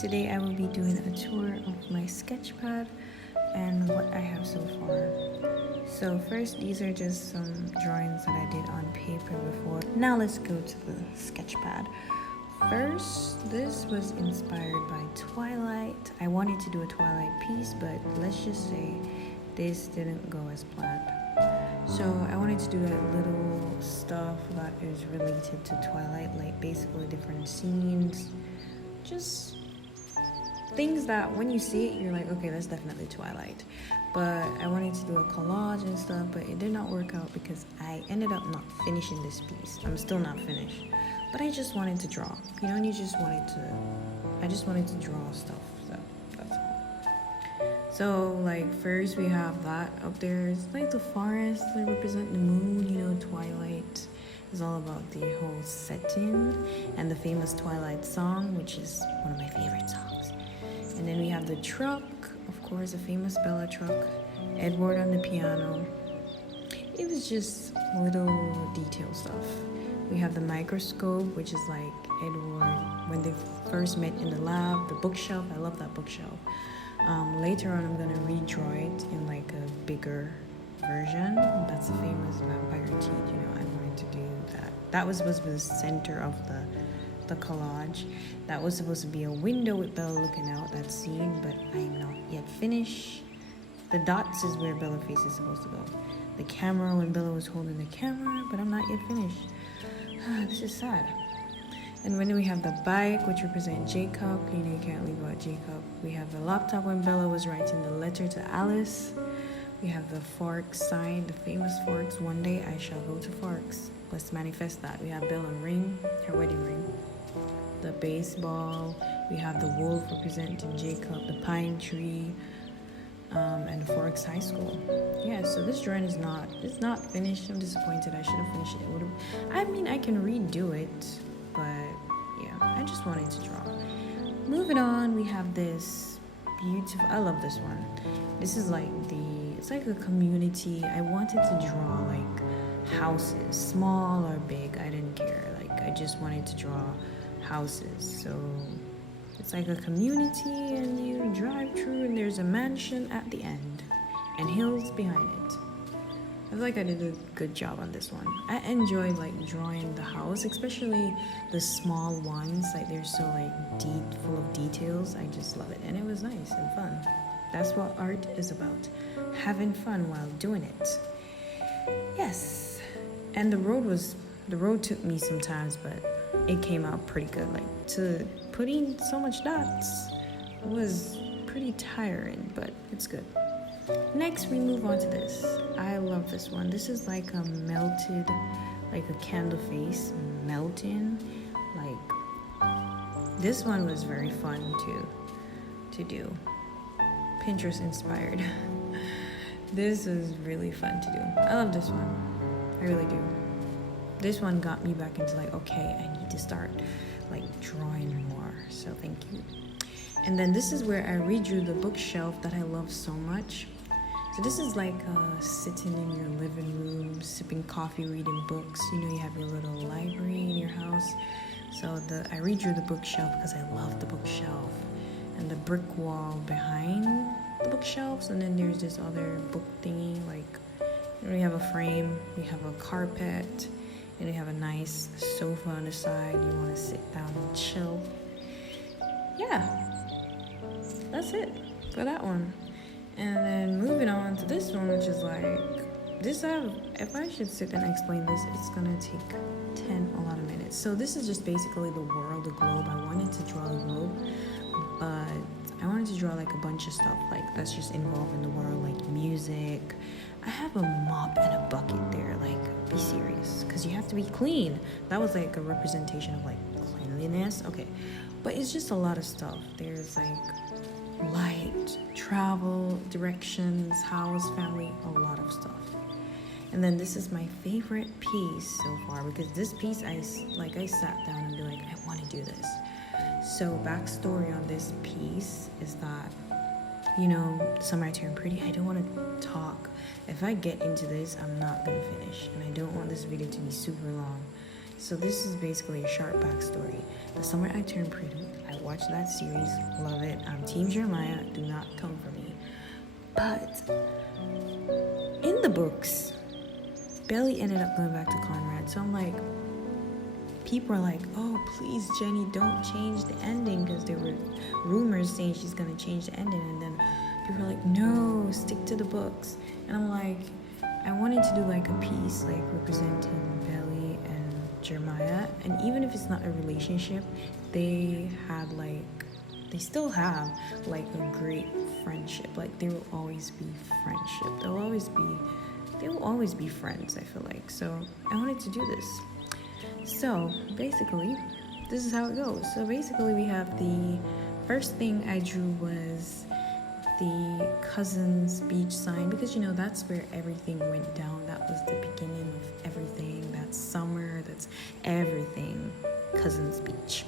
Today I will be doing a tour of my Sketchpad and what I have so far. So first, these are just some drawings that I did on paper before. Now let's go to the Sketchpad. First, this was inspired by Twilight. I wanted to do a Twilight piece, but let's just say this didn't go as planned. So I wanted to do a little stuff that is related to Twilight, like basically different scenes, just things that when you see it, you're like, okay, that's definitely Twilight. But I wanted to do a collage and stuff, but it did not work out because I ended up not finishing this piece. I'm still not finished. But I just wanted to draw, and I just wanted to draw stuff, so that's all. So, like, first we have that up there. It's like the forest, they represent the moon, Twilight is all about the whole setting and the famous Twilight song, which is one of my favorite songs. And then we have the truck, of course, the famous Bella truck, Edward on the piano. It was just little detail stuff. We have the microscope, which is like Edward when they first met in the lab, the bookshelf. I love that bookshelf. Later on, I'm going to redraw it in like a bigger version. That's the famous vampire teeth, I wanted to do that. That was supposed to be the center of the collage. That was supposed to be a window with Bella looking out, that scene, but I'm not yet finished. The dots is where Bella's face is supposed to go. The camera when Bella was holding the camera, but I'm not yet finished. This is sad. And when we have the bike, which represents Jacob, you can't leave out Jacob. We have the laptop when Bella was writing the letter to Alice. We have the Forks sign, the famous Forks. One day I shall go to Forks. Let's manifest that. We have Bella's ring, her wedding ring. The baseball. We have the wolf representing Jacob, the pine tree, and the Forks High School. Yeah, so this drawing is not finished. I'm disappointed. I should have finished it. I can redo it, but yeah, I just wanted to draw. Moving on, we have this beautiful, I love this one. This is like it's like a community. I wanted to draw like houses, small or big, I didn't care. Like I just wanted to draw houses. So it's like a community and you drive through and there's a mansion at the end and hills behind it. I feel like I did a good job on this one. I enjoyed like drawing the house, especially the small ones. Like they're so like full of details. I just love it, and it was nice and fun. That's what art is about, having fun while doing it. Yes, and the road took me some times, but it came out pretty good. Like to putting so much dots was pretty tiring, but it's good. Next, we move on to this. I love this one. This is like a melted, like a candle face melting. Like this one was very fun to do. Pinterest inspired. This is really fun to do. I love this one. I really do. This one got me back into like, okay, I need to start like drawing more. So thank you. And then this is where I redrew the bookshelf that I love so much. So this is like sitting in your living room, sipping coffee, reading books. You have your little library in your house. So I redrew the bookshelf because I love the bookshelf. And the brick wall behind the bookshelves. And then there's this other book thingy. Like, we have a frame, we have a carpet, and we have a nice sofa on the side. You want to sit down and chill. Yeah, that's it for that one. And then moving on to this one, which is like if I should sit and explain this, it's gonna take a lot of minutes. So this is just basically the world, the globe. I wanted to draw a globe, but I wanted to draw like a bunch of stuff like that's just involved in the world, like music. I have a mop and a bucket there. Like, be serious, because you have to be clean. That was like a representation of like cleanliness. Okay, but it's just a lot of stuff. There's like light, travel, directions, house, family, a lot of stuff. And then this is my favorite piece so far, because this piece I sat down and be like, I want to do this. So backstory on this piece is that, summer I turned pretty. I don't want to talk. If I get into this, I'm not gonna finish, and I don't want this video to be super long. So this is basically a sharp backstory. The summer I turned pretty, I watched that series, love it. I'm Team Jeremiah, do not come for me. But in the books, Belly ended up going back to Conrad. So I'm like, people are like, oh, please, Jenny, don't change the ending, because there were rumors saying she's going to change the ending. And then people are like, no, stick to the books. And I'm like, I wanted to do like a piece like representing Belly and Jeremiah. And even if it's not a relationship, they still have like a great friendship. Like there will always be friendship. They will always be friends, I feel like. So I wanted to do this. So basically, this is how it goes. So basically we have the first thing I drew was the Cousins Beach sign, because you know that's where everything went down. That was the beginning of everything. That's summer, that's everything. Cousins Beach.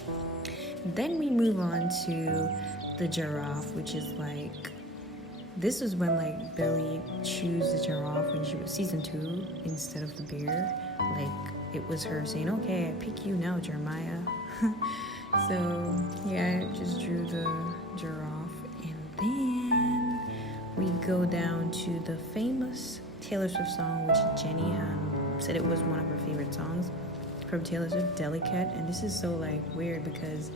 Then we move on to the giraffe, which is like, this was when like Belly chose the giraffe when she was season 2 instead of the bear. Like it was her saying, okay, I pick you now, Jeremiah. So yeah, I just drew the giraffe. And then we go down to the famous Taylor Swift song, which Jenny said it was one of her favorite songs from Taylor Swift, Delicate. And this is so like weird because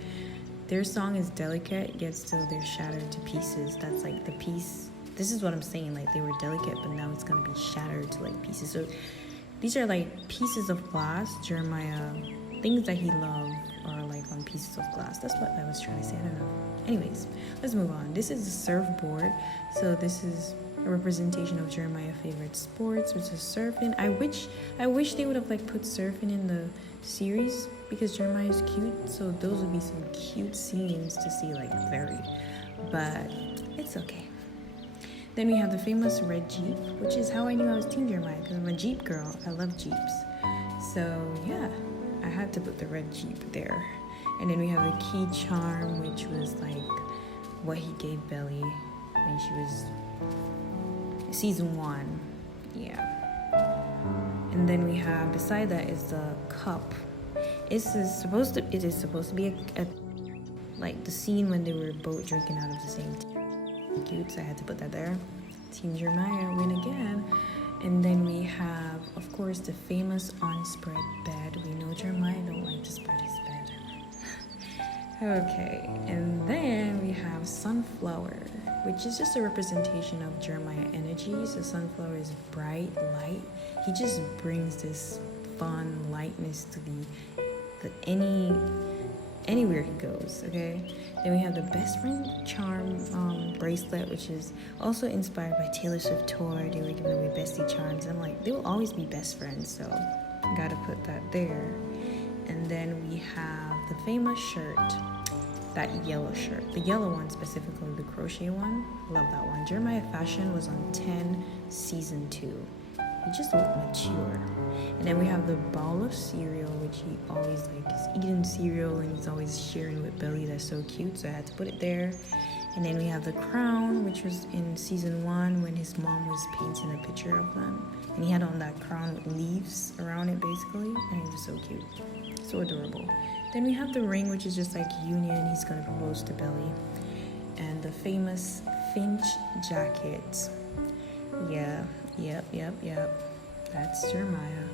their song is delicate, yet still they're shattered to pieces. That's like the piece. This is what I'm saying, like they were delicate, but now it's gonna be shattered to like pieces. So these are like pieces of glass. Jeremiah, things that he loved are like on pieces of glass. That's what I was trying to say, I don't know. Anyways, let's move on. This is a surfboard. So this is a representation of Jeremiah's favorite sports, which is surfing. I wish they would have like put surfing in the series, because Jeremiah is cute. So those would be some cute scenes to see, like very, but it's okay. Then we have the famous red Jeep, which is how I knew I was Team Jeremiah, because I'm a Jeep girl. I love Jeeps. So yeah, I had to put the red Jeep there. And then we have the key charm, which was like what he gave Belly when she was season 1. Yeah. And then we have, beside that is the cup. It is supposed to be a like the scene when they were both drinking out of the same cute, so I had to put that there. Team Jeremiah win again. And then we have, of course, the famous unspread bed. We know Jeremiah don't like to spread his bed. Okay, and then we have sunflower, which is just a representation of Jeremiah energy. So sunflower is bright light. He just brings this fun lightness to anywhere he goes. Okay, then we have the best friend charm bracelet, which is also inspired by Taylor Swift tour. They were giving away bestie charms, and I'm like, they will always be best friends, so gotta put that there. And then we have the famous shirt, that yellow shirt, the yellow one specifically, the crochet one. Love that one. Jeremiah fashion was on 10 season 2. He just looked mature. And then we have the bowl of cereal, which he always like is eating cereal and he's always sharing with Belly. That's so cute, so I had to put it there. And then we have the crown, which was in season 1 when his mom was painting a picture of them, and he had on that crown with leaves around it basically, and it was so cute, so adorable. Then we have the ring, which is just like union. He's gonna propose to Belly. And the famous Finch jacket. Yep. That's Jeremiah.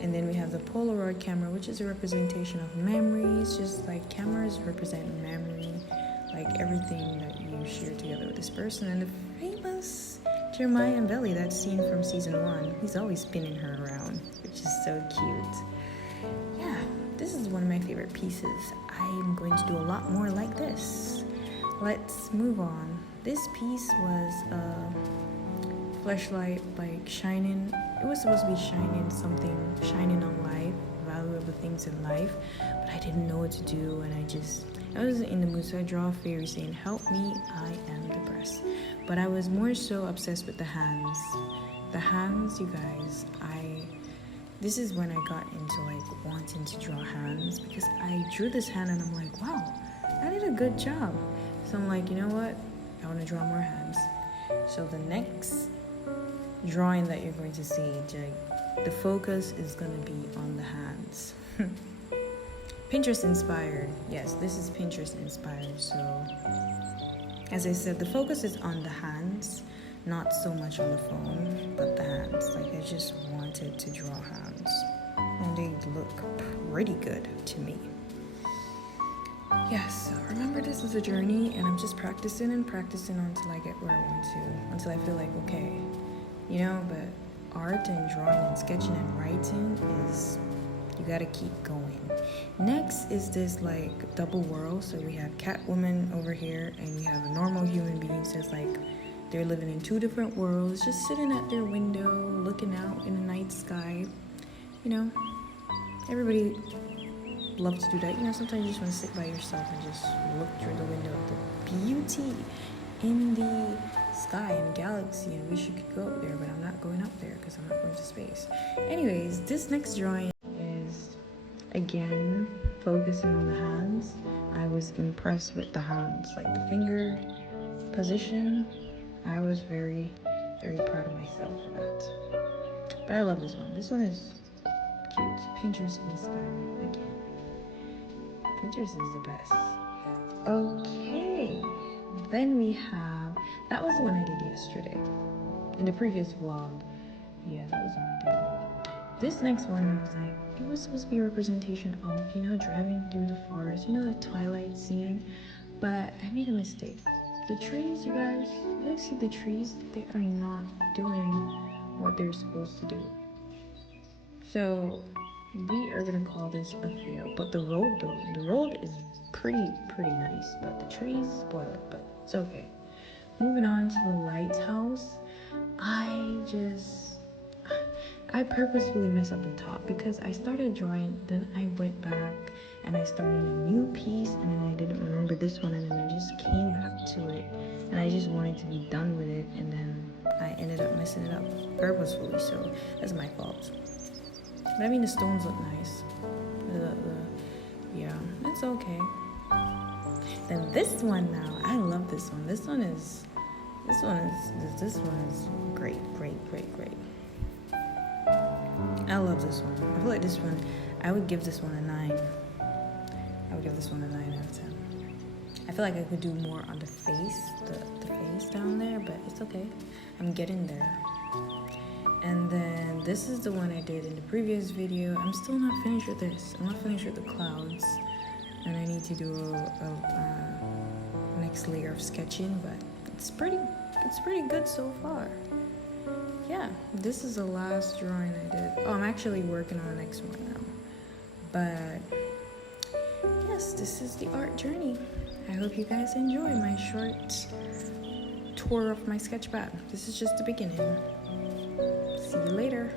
And then we have the Polaroid camera, which is a representation of memories. Just like cameras represent memory, like everything that you share together with this person. And the famous Jeremiah and Belly, that scene from season 1. He's always spinning her around, which is so cute. Yeah, this is one of my favorite pieces. I'm going to do a lot more like this. Let's move on. This piece was a flashlight, like shining. It was supposed to be shining on life, value of the things in life, but I didn't know what to do, and I wasn't in the mood, so I draw a fairy saying, help me, I am depressed. But I was more so obsessed with the hands. The hands, you guys, this is when I got into like wanting to draw hands, because I drew this hand and I'm like, wow, I did a good job. So I'm like, you know what? I want to draw more hands. So the next drawing that you're going to see, the focus is going to be on the hands. Pinterest inspired. Yes, this is Pinterest inspired. So, as I said, the focus is on the hands, not so much on the phone, but the hands. Like, I just wanted to draw hands, and they look pretty good to me. Yes, so remember, this is a journey, and I'm just practicing and practicing until I get where I want to, until I feel like, okay, you know. But art and drawing and sketching and writing is, you gotta keep going. Next is this like double world. So we have Catwoman over here, and we have a normal human being. So it's like they're living in two different worlds, just sitting at their window, looking out in the night sky. You know, everybody loves to do that. You know, sometimes you just want to sit by yourself and just look through the window at the beauty in the sky and galaxy. And wish you could go up there, but I'm not going up there because I'm not going to space. Anyways, this next drawing is again focusing on the hands. I was impressed with the hands, like the finger position. I was very, very proud of myself for that. But I love this one. This one is cute. Pinterest inspired again. Pinterest is the best. Okay, then we have, that was the one I did yesterday in the previous vlog. Yeah, that was one I did. This next one was like, it was supposed to be a representation of, you know, driving through the forest, you know, the Twilight scene. But I made a mistake. The trees, you guys see the trees? They are not doing what they're supposed to do. So we are gonna call this a fail. But the road though, the road is pretty nice. But the trees spoil it, but it's okay. Moving on to the lighthouse. I purposefully messed up the top because I started drawing, then I went back and I started a new piece, and then I didn't remember this one, and then I just came back to it, and I just wanted to be done with it, and then I ended up messing it up purposefully, so that's my fault. But I mean, the stones look nice. Yeah, it's okay. Then this one now, I love this one. This one is great. I love this one. I feel like this one, I would give this one a 9. I would give this one a 9 out of 10. I feel like I could do more on the face, the face down there, but it's okay. I'm getting there. And then this is the one I did in the previous video. I'm still not finished with this. I'm not finished with the clouds, and I need to do a next layer of sketching, but it's pretty good so far. Yeah, this is the last drawing I did. Oh, I'm actually working on the next one now. But yes, this is the art journey. I hope you guys enjoy my short tour of my Sketchpad. This is just the beginning. See you later.